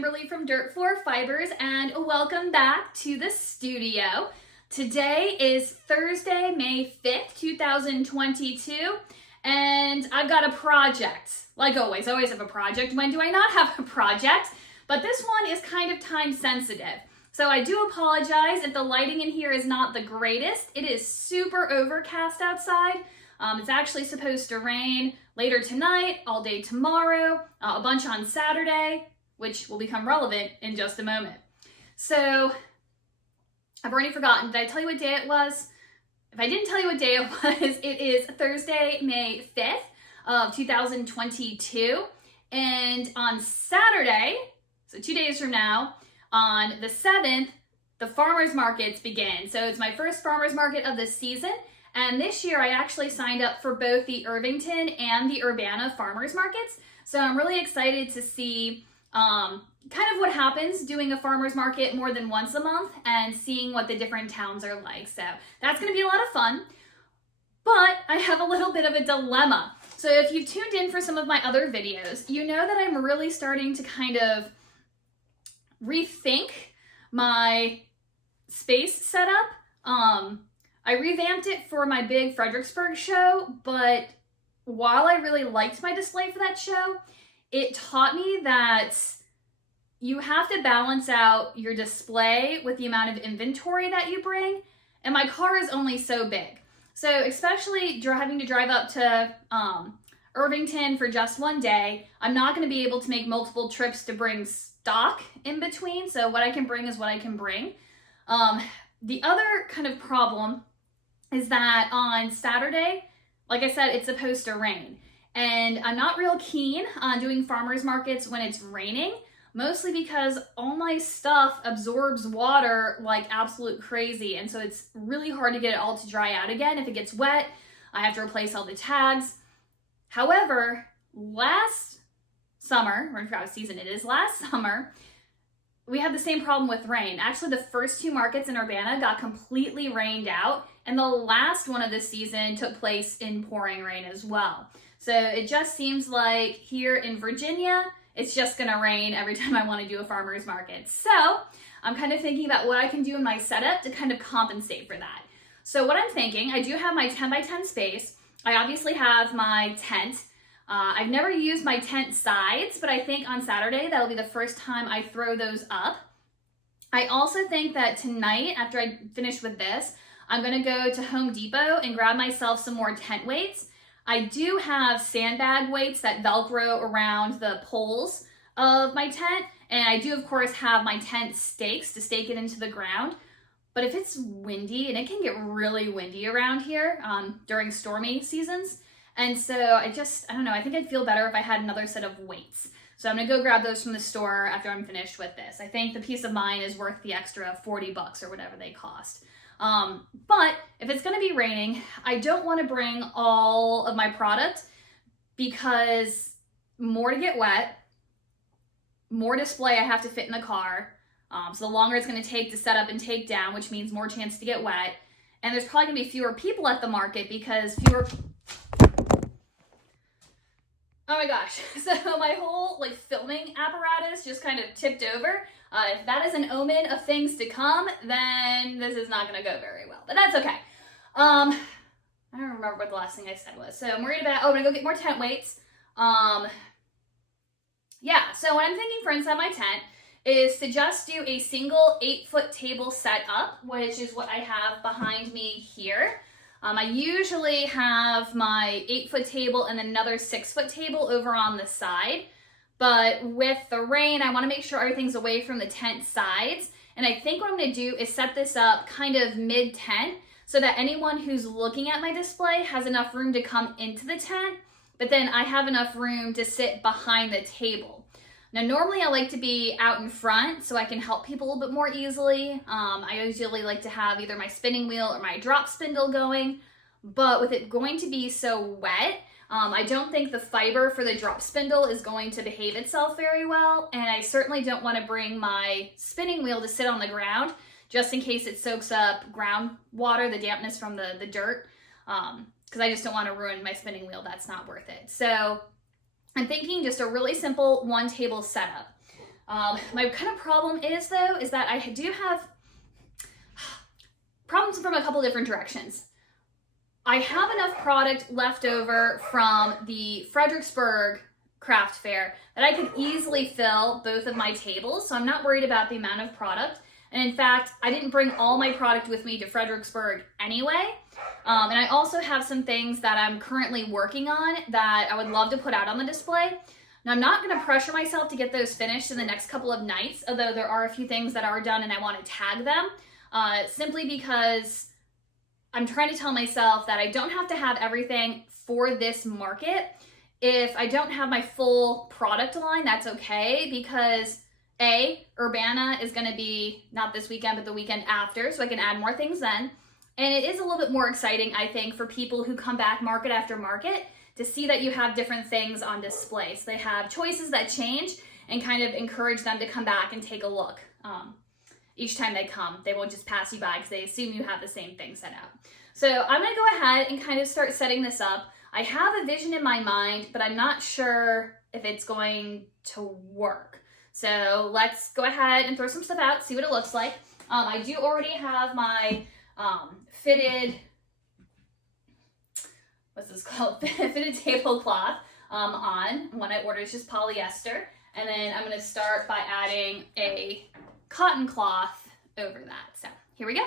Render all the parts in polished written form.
Kimberly from Dirt Floor Fibers, and welcome back to the studio. Today is Thursday, May 5th, 2022, and I've got a project. Like always, I always have a project. When do I not have a project? But this one is kind of time sensitive. So I do apologize if the lighting in here is not the greatest. It is super overcast outside. It's actually supposed to rain later tonight, all day tomorrow, a bunch on Saturday, which will become relevant in just a moment. So I've already forgotten. Did I tell you what day it was? If I didn't tell you what day it was, it is Thursday, May 5th of 2022. And on Saturday, so 2 days from now, on the 7th, the farmers markets begin. So it's my first farmers market of the season. And this year I actually signed up for both the Irvington and the Urbana farmers markets. So I'm really excited to see kind of what happens doing a farmers market more than once a month and seeing what the different towns are like. So that's going to be a lot of fun. But I have a little bit of a dilemma. So if you've tuned in for some of my other videos, you know that I'm really starting to kind of rethink my space setup. I revamped it for my big Fredericksburg show, but while I really liked my display for that show, it taught me that you have to balance out your display with the amount of inventory that you bring, and my car is only so big. So especially having to drive up to Irvington for just one day, I'm not going to be able to make multiple trips to bring stock in between, so what I can bring is what I can bring. The other kind of problem is that on Saturday, like I said, it's supposed to rain. And I'm not real keen on doing farmers markets when it's raining, mostly because all my stuff absorbs water like absolute crazy. And so it's really hard to get it all to dry out again. If it gets wet, I have to replace all the tags. However, last summer, I forgot what season it is, last summer, we had the same problem with rain. Actually, the first two markets in Urbana got completely rained out, and the last one of the season took place in pouring rain as well. So it just seems like here in Virginia, it's just gonna rain every time I wanna do a farmer's market. So I'm kind of thinking about what I can do in my setup to kind of compensate for that. So what I'm thinking, I do have my 10 by 10 space. I obviously have my tent. I've never used my tent sides, but I think on Saturday, that'll be the first time I throw those up. I also think that tonight, after I finish with this, I'm gonna go to Home Depot and grab myself some more tent weights. I do have sandbag weights that Velcro around the poles of my tent, and I do, of course, have my tent stakes to stake it into the ground. But if it's windy, and it can get really windy around here during stormy seasons, and so I don't know, I think I'd feel better if I had another set of weights. So I'm gonna go grab those from the store after I'm finished with this. I think the peace of mind is worth the extra 40 bucks or whatever they cost. But if it's gonna be raining, I don't wanna bring all of my product because more to get wet, more display I have to fit in the car. So the longer it's gonna take to set up and take down, which means more chance to get wet. And there's probably gonna be fewer people at the market because oh my gosh, so my whole filming apparatus just kind of tipped over. If that is an omen of things to come, then this is not gonna go very well, but that's okay. I don't remember what the last thing I said was. So I'm worried about, I'm gonna go get more tent weights. Yeah, so what I'm thinking for inside my tent is to just do a single 8-foot table set up, which is what I have behind me here. I usually have my 8-foot table and then another 6-foot table over on the side. But with the rain, I want to make sure everything's away from the tent sides. And I think what I'm going to do is set this up kind of mid-tent so that anyone who's looking at my display has enough room to come into the tent, but then I have enough room to sit behind the table. Now, normally I like to be out in front so I can help people a little bit more easily. I usually like to have either my spinning wheel or my drop spindle going, but with it going to be so wet, I don't think the fiber for the drop spindle is going to behave itself very well, and I certainly don't want to bring my spinning wheel to sit on the ground just in case it soaks up groundwater, the dampness from the dirt, because I just don't want to ruin my spinning wheel. That's not worth it. So I'm thinking just a really simple one table setup. My kind of problem is though, is that I do have problems from a couple different directions. I have enough product left over from the Fredericksburg craft fair that I could easily fill both of my tables, so I'm not worried about the amount of product. And in fact, I didn't bring all my product with me to Fredericksburg anyway. And I also have some things that I'm currently working on that I would love to put out on the display. Now, I'm not going to pressure myself to get those finished in the next couple of nights, although there are a few things that are done and I want to tag them, simply because I'm trying to tell myself that I don't have to have everything for this market. If I don't have my full product line, that's okay, because Urbana is going to be not this weekend, but the weekend after, so I can add more things then. And it is a little bit more exciting, I think, for people who come back market after market to see that you have different things on display. So they have choices that change and kind of encourage them to come back and take a look. Each time they come, they won't just pass you by because they assume you have the same thing set up. So I'm going to go ahead and kind of start setting this up. I have a vision in my mind, but I'm not sure if it's going to work. So let's go ahead and throw some stuff out, see what it looks like. I do already have my fitted, what's this called? Fitted tablecloth on. One I ordered is just polyester. And then I'm going to start by adding a cotton cloth over that. So here we go.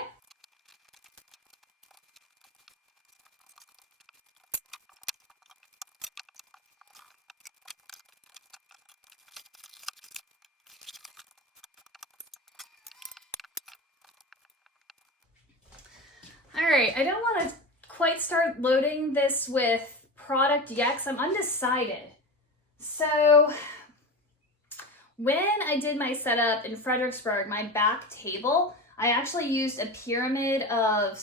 All right, I don't want to quite start loading this with product yet because I'm undecided. So when I did my setup in Fredericksburg, my back table, I actually used a pyramid of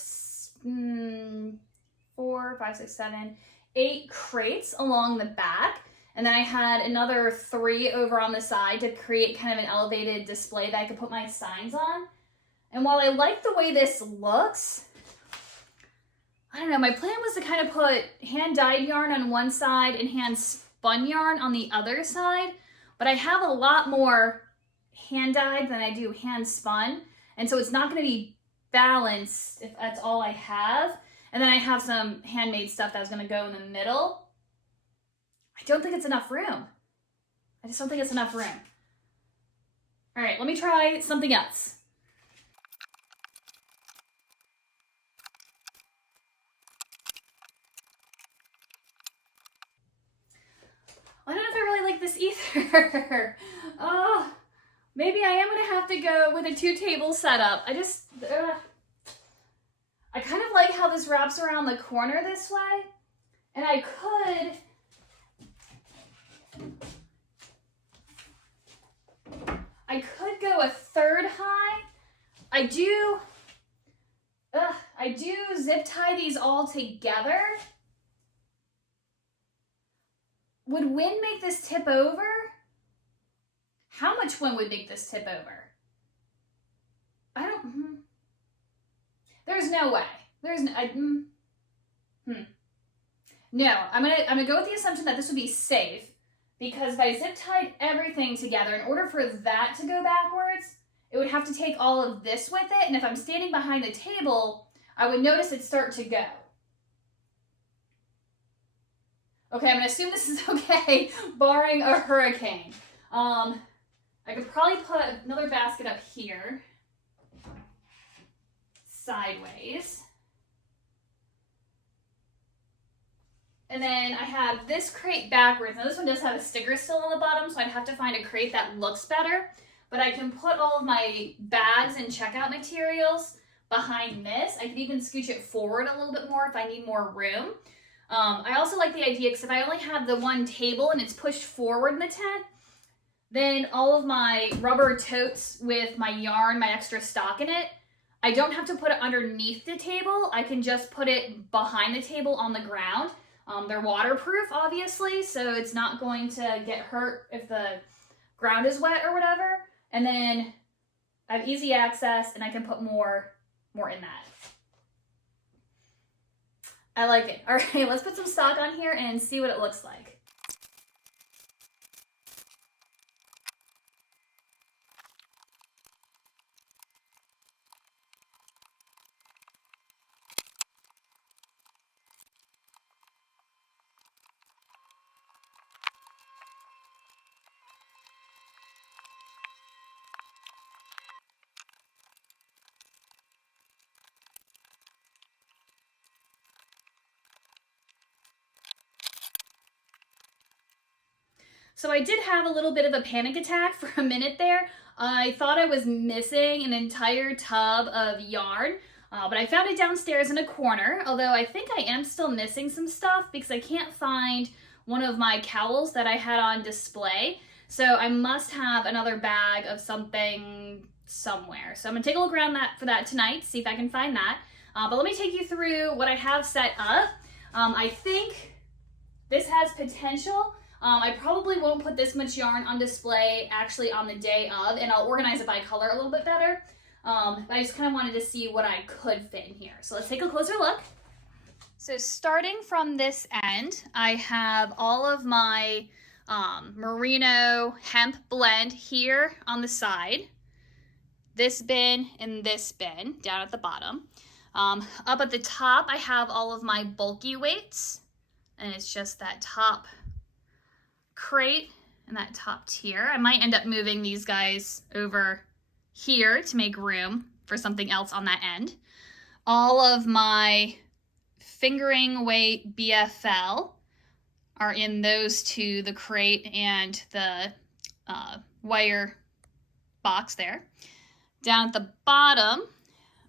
4, 5, 6, 7, 8 crates along the back. And then I had another 3 over on the side to create kind of an elevated display that I could put my signs on. And while I like the way this looks, I don't know, my plan was to kind of put hand-dyed yarn on one side and hand-spun yarn on the other side, but I have a lot more hand-dyed than I do hand-spun, and so it's not going to be balanced if that's all I have. And then I have some handmade stuff that's going to go in the middle. I don't think it's enough room. I just don't think it's enough room. All right, let me try something else. I don't know if I really like this either. Oh, maybe I am going to have to go with a 2-table setup. I kind of like how this wraps around the corner this way. And I could go a 3rd high. I do zip tie these all together. Would wind make this tip over? How much wind would make this tip over? I don't, There's no way. There's no, No, I'm gonna go with the assumption that this would be safe, because if I zip tied everything together, in order for that to go backwards, it would have to take all of this with it, and if I'm standing behind the table, I would notice it start to go. Okay, I'm gonna assume this is okay, barring a hurricane. I could probably put another basket up here, sideways. And then I have this crate backwards. Now this one does have a sticker still on the bottom, so I'd have to find a crate that looks better. But I can put all of my bags and checkout materials behind this. I can even scooch it forward a little bit more if I need more room. I also like the idea because if I only have the one table and it's pushed forward in the tent, then all of my rubber totes with my yarn, my extra stock in it, I don't have to put it underneath the table. I can just put it behind the table on the ground. They're waterproof, obviously, so it's not going to get hurt if the ground is wet or whatever. And then I have easy access and I can put more in that. I like it. All right, let's put some stock on here and see what it looks like. So I did have a little bit of a panic attack for a minute there. I thought I was missing an entire tub of yarn, but I found it downstairs in a corner, although I think I am still missing some stuff because I can't find one of my cowls that I had on display. So I must have another bag of something somewhere. So I'm gonna take a look around for that tonight, see if I can find that. But let me take you through what I have set up. I think this has potential. I probably won't put this much yarn on display actually on the day of, and I'll organize it by color a little bit better. But I just kind of wanted to see what I could fit in here. So let's take a closer look. So starting from this end, I have all of my merino hemp blend here on the side, this bin and this bin down at the bottom. Up at the top, I have all of my bulky weights, and it's just that top crate and that top tier. I might end up moving these guys over here to make room for something else on that end. All of my fingering weight BFL are in those two, the crate and the wire box there. Down at the bottom,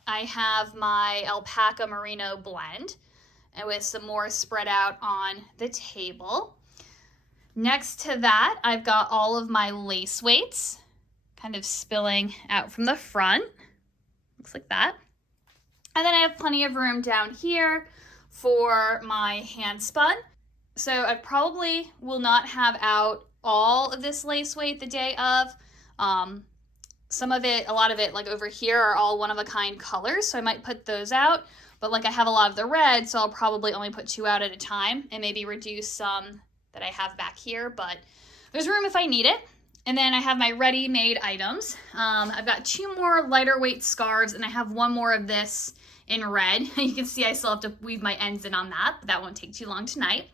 I have my alpaca merino blend, and with some more spread out on the table. Next to that, I've got all of my lace weights kind of spilling out from the front. Looks like that. And then I have plenty of room down here for my hand spun. So I probably will not have out all of this lace weight the day of. Some of it, a lot of it, like over here, are all one-of-a-kind colors, so I might put those out. But like I have a lot of the red, so I'll probably only put 2 out at a time and maybe reduce some that I have back here, but there's room if I need it. And then I have my ready-made items. I've got 2 more lighter weight scarves, and I have 1 more of this in red. You can see I still have to weave my ends in on that, but that won't take too long tonight.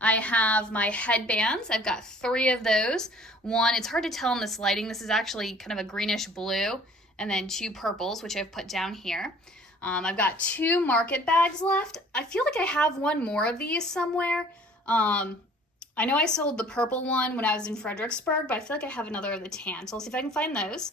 I have my headbands. I've got 3 of those. One, it's hard to tell in this lighting. This is actually kind of a greenish blue, and then 2 purples, which I've put down here. I've got 2 market bags left. I feel like I have 1 more of these somewhere. I know I sold the purple one when I was in Fredericksburg, but I feel like I have another of the tan, so I'll see if I can find those.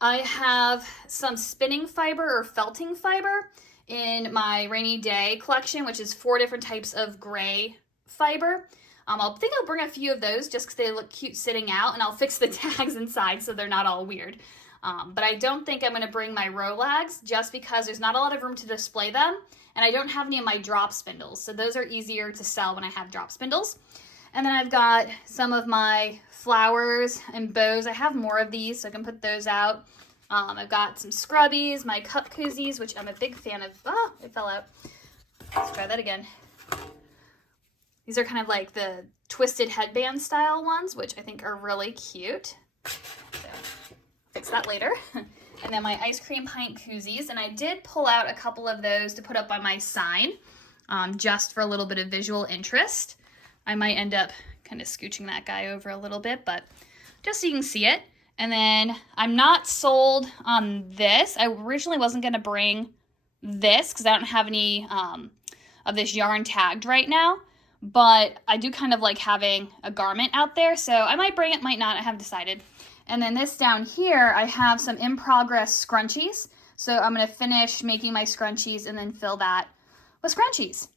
I have some spinning fiber or felting fiber in my rainy day collection, which is 4 different types of gray fiber. I think I'll bring a few of those just because they look cute sitting out, and I'll fix the tags inside so they're not all weird. But I don't think I'm going to bring my Rolags just because there's not a lot of room to display them, and I don't have any of my drop spindles, so those are easier to sell when I have drop spindles. And then I've got some of my flowers and bows. I have more of these, so I can put those out. I've got some scrubbies, my cup koozies, which I'm a big fan of. Oh, it fell out. Let's try that again. These are kind of like the twisted headband style ones, which I think are really cute. So, fix that later. And then my ice cream pint koozies. And I did pull out a couple of those to put up on my sign, just for a little bit of visual interest. I might end up kind of scooching that guy over a little bit, but just so you can see it. And then I'm not sold on this. I originally wasn't going to bring this because I don't have any of this yarn tagged right now. But I do kind of like having a garment out there, so I might bring it, might not, I haven't decided. And then this down here, I have some in progress scrunchies. So I'm going to finish making my scrunchies and then fill that with scrunchies.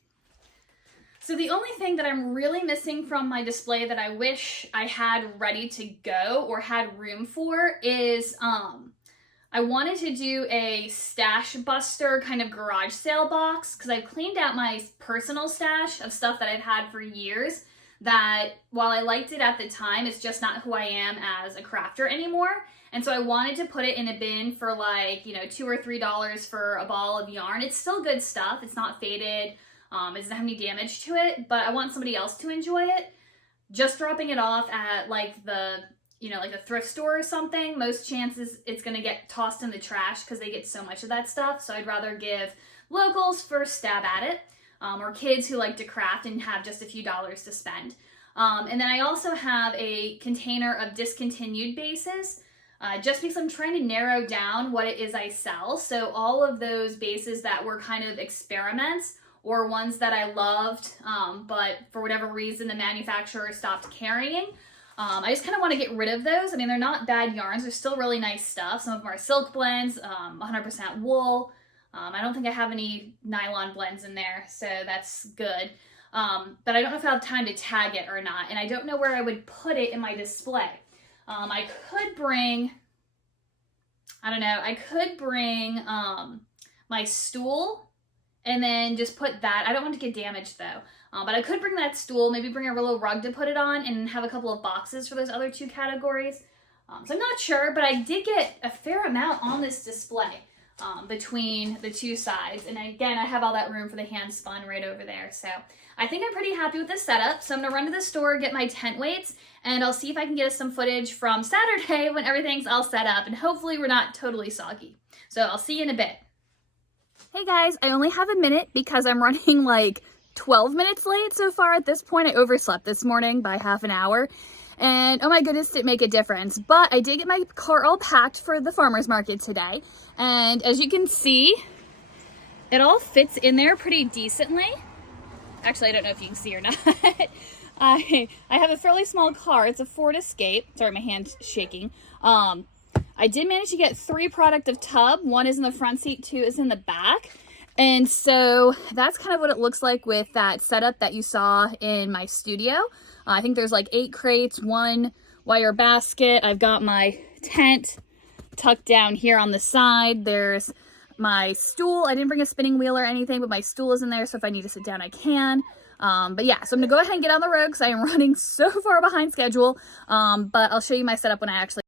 So the only thing that I'm really missing from my display that I wish I had ready to go or had room for is I wanted to do a stash buster kind of garage sale box because I've cleaned out my personal stash of stuff that I've had for years that while I liked it at the time, it's just not who I am as a crafter anymore. And so I wanted to put it in a bin for like, $2 or $3 for a ball of yarn. It's still good stuff. It's not faded. It doesn't have any damage to it, but I want somebody else to enjoy it. Just dropping it off at like the thrift store or something, most chances it's going to get tossed in the trash because they get so much of that stuff. So I'd rather give locals first stab at it, or kids who like to craft and have just a few dollars to spend. And then I also have a container of discontinued bases, just because I'm trying to narrow down what it is I sell. So all of those bases that were kind of experiments or ones that I loved, but for whatever reason the manufacturer stopped carrying, I just kind of want to get rid of those. I mean, they're not bad yarns. They're still really nice stuff. Some of them are silk blends, 100% wool. I don't think I have any nylon blends in there, so that's good. But I don't know if I have time to tag it or not, and I don't know where I would put it in my display. I could bring, I don't know, I could bring my stool and then just put that. I don't want to get damaged though. But I could bring that stool, maybe bring a little rug to put it on, and have a couple of boxes for those other two categories. So I'm not sure, but I did get a fair amount on this display between the two sides. And again, I have all that room for the hand spun right over there. So I think I'm pretty happy with this setup. So I'm gonna run to the store, get my tent weights, and I'll see if I can get us some footage from Saturday when everything's all set up, and hopefully we're not totally soggy. So I'll see you in a bit. Hey guys, I only have a minute because I'm running like 12 minutes late so far at this point. I overslept this morning by half an hour, and oh my goodness, did it make a difference. But I did get my car all packed for the farmer's market today, and as you can see, it all fits in there pretty decently. Actually, I don't know if you can see or not. I have a fairly small car. It's a Ford Escape. Sorry, my hand's shaking. I did manage to get 3 product of tub. 1 is in the front seat, 2 is in the back. And so that's kind of what it looks like with that setup that you saw in my studio. I think there's like 8 crates, 1 wire basket. I've got my tent tucked down here on the side. There's my stool. I didn't bring a spinning wheel or anything, but my stool is in there, so if I need to sit down, I can. But yeah, so I'm gonna go ahead and get on the road because I am running so far behind schedule. But I'll show you my setup when I actually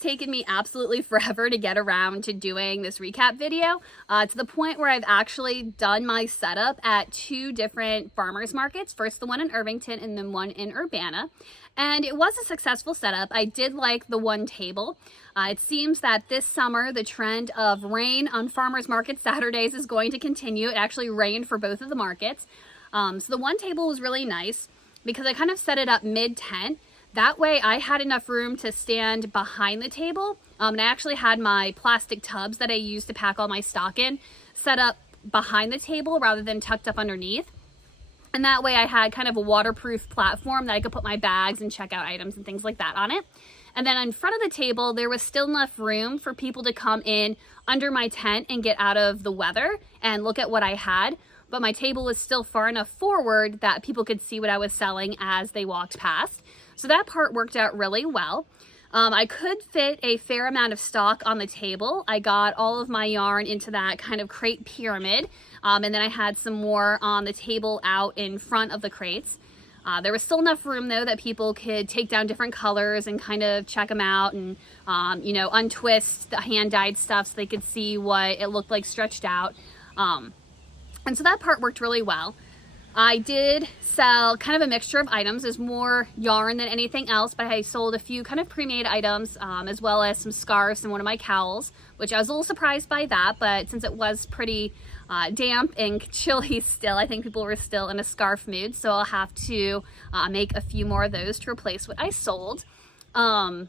taken me absolutely forever to get around to doing this recap video, to the point where I've actually done my setup at 2 different farmers markets. First the one in Irvington and then one in Urbana. And it was a successful setup. I did like the one table. It seems that this summer the trend of rain on farmers market Saturdays is going to continue. It actually rained for both of the markets. So the one table was really nice because I kind of set it up mid-tent. That way I had enough room to stand behind the table. And I actually had my plastic tubs that I use to pack all my stock in set up behind the table rather than tucked up underneath. And that way I had kind of a waterproof platform that I could put my bags and check out items and things like that on it. And then in front of the table, there was still enough room for people to come in under my tent and get out of the weather and look at what I had. But my table was still far enough forward that people could see what I was selling as they walked past. So that part worked out really well. I could fit a fair amount of stock on the table. I got all of my yarn into that kind of crate pyramid. And then I had some more on the table out in front of the crates. There was still enough room though that people could take down different colors and kind of check them out and, you know, untwist the hand-dyed stuff so they could see what it looked like stretched out. And so that part worked really well. I did sell kind of a mixture of items. There's more yarn than anything else, but I sold a few kind of pre-made items, as well as some scarves and one of my cowls, which I was a little surprised by that, but since it was pretty damp and chilly still, I think people were still in a scarf mood, so I'll have to make a few more of those to replace what I sold. I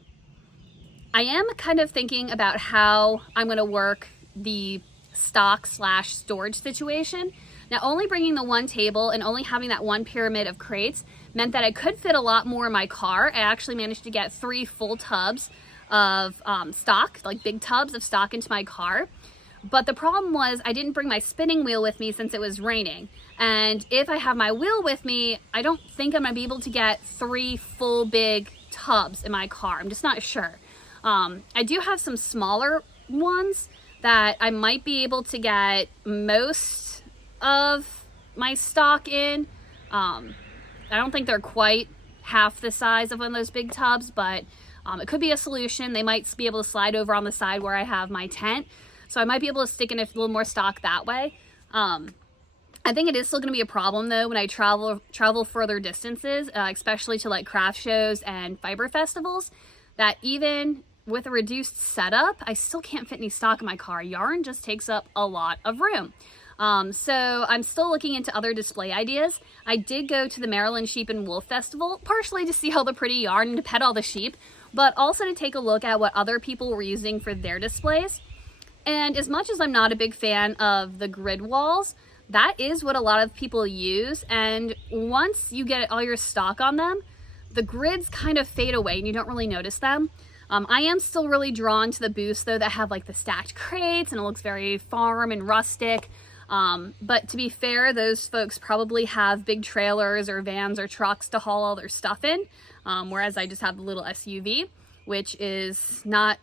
am kind of thinking about how I'm going to work the stock/storage situation. Now, only bringing the one table and only having that one pyramid of crates meant that I could fit a lot more in my car. I actually managed to get 3 full tubs of stock, like big tubs of stock into my car. But the problem was I didn't bring my spinning wheel with me since it was raining. And if I have my wheel with me, I don't think I'm gonna be able to get 3 full big tubs in my car. I'm just not sure. I do have some smaller ones that I might be able to get most of my stock in. I don't think they're quite half the size of one of those big tubs, but it could be a solution. They might be able to slide over on the side where I have my tent, so I might be able to stick in a little more stock that way. I think it is still going to be a problem though when I travel further distances, especially to like craft shows and fiber festivals, that even with a reduced setup, I still can't fit any stock in my car. Yarn just takes up a lot of room. So I'm still looking into other display ideas. I did go to the Maryland Sheep and Wolf Festival, partially to see all the pretty yarn and to pet all the sheep, but also to take a look at what other people were using for their displays. And as much as I'm not a big fan of the grid walls, that is what a lot of people use. And once you get all your stock on them, the grids kind of fade away and you don't really notice them. I am still really drawn to the booths though that have like the stacked crates and it looks very farm and rustic. But to be fair, those folks probably have big trailers or vans or trucks to haul all their stuff in. Whereas I just have the little SUV, which is not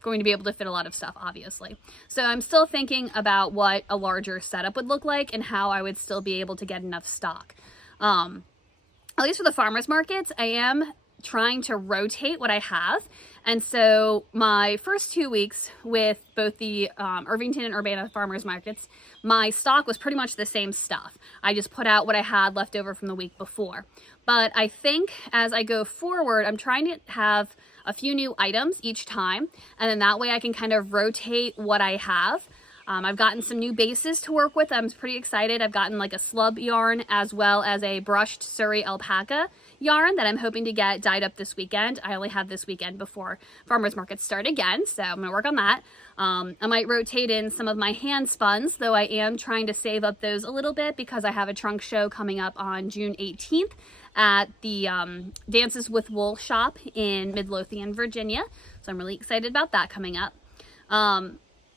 going to be able to fit a lot of stuff, obviously. So I'm still thinking about what a larger setup would look like and how I would still be able to get enough stock. At least for the farmers markets, I am trying to rotate what I have. And so my first 2 weeks with both the Irvington and Urbana farmers markets, my stock was pretty much the same stuff. I just put out what I had left over from the week before. But I think as I go forward, I'm trying to have a few new items each time. And then that way I can kind of rotate what I have. I've gotten some new bases to work with. I'm pretty excited. I've gotten like a slub yarn as well as a brushed Surrey alpaca yarn that I'm hoping to get dyed up this weekend. I only have this weekend before farmers markets start again, so I'm gonna work on that. I might rotate in some of my hand spuns, though I am trying to save up those a little bit because I have a trunk show coming up on June 18th at the Dances with Wool shop in Midlothian, Virginia. So I'm really excited about that coming up.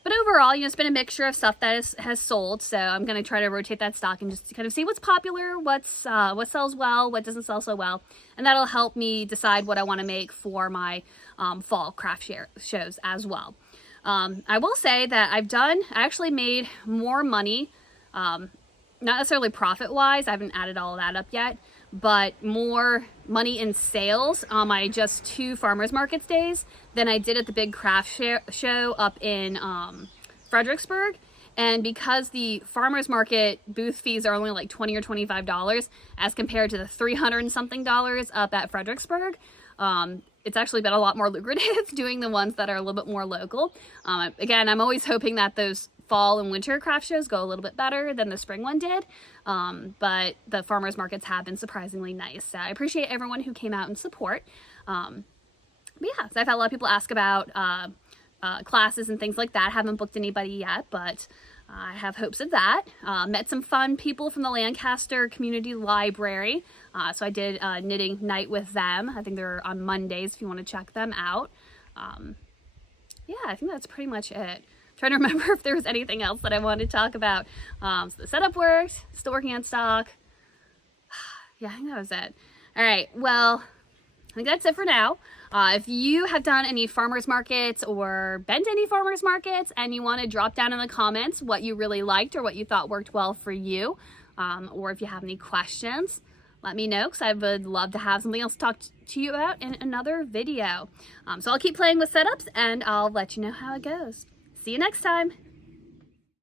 But overall, you know, it's been a mixture of stuff that has sold. So I'm going to try to rotate that stock and just kind of see what's popular, what sells well, what doesn't sell so well. And that'll help me decide what I want to make for my fall craft shows as well. I will say that I actually made more money, not necessarily profit-wise. I haven't added all of that up yet, but more money in sales on my just 2 farmers markets days than I did at the big craft show up in Fredericksburg. And because the farmers market booth fees are only like $20 or $25 as compared to the $300 and something up at Fredericksburg, it's actually been a lot more lucrative doing the ones that are a little bit more local. Again, I'm always hoping that those fall and winter craft shows go a little bit better than the spring one did. But the farmers markets have been surprisingly nice. So I appreciate everyone who came out and support. But yeah, so I've had a lot of people ask about classes and things like that. Haven't booked anybody yet, but I have hopes of that. Met some fun people from the Lancaster Community Library. So I did knitting night with them. I think they're on Mondays if you want to check them out. Yeah, I think that's pretty much it. Trying to remember if there was anything else that I wanted to talk about. So the setup works, still working on stock. Yeah, I think that was it. All right, well, I think that's it for now. If you have done any farmers markets or been to any farmers markets and you want to drop down in the comments what you really liked or what you thought worked well for you, or if you have any questions, let me know because I would love to have something else to talk to you about in another video. So I'll keep playing with setups and I'll let you know how it goes. See you next time.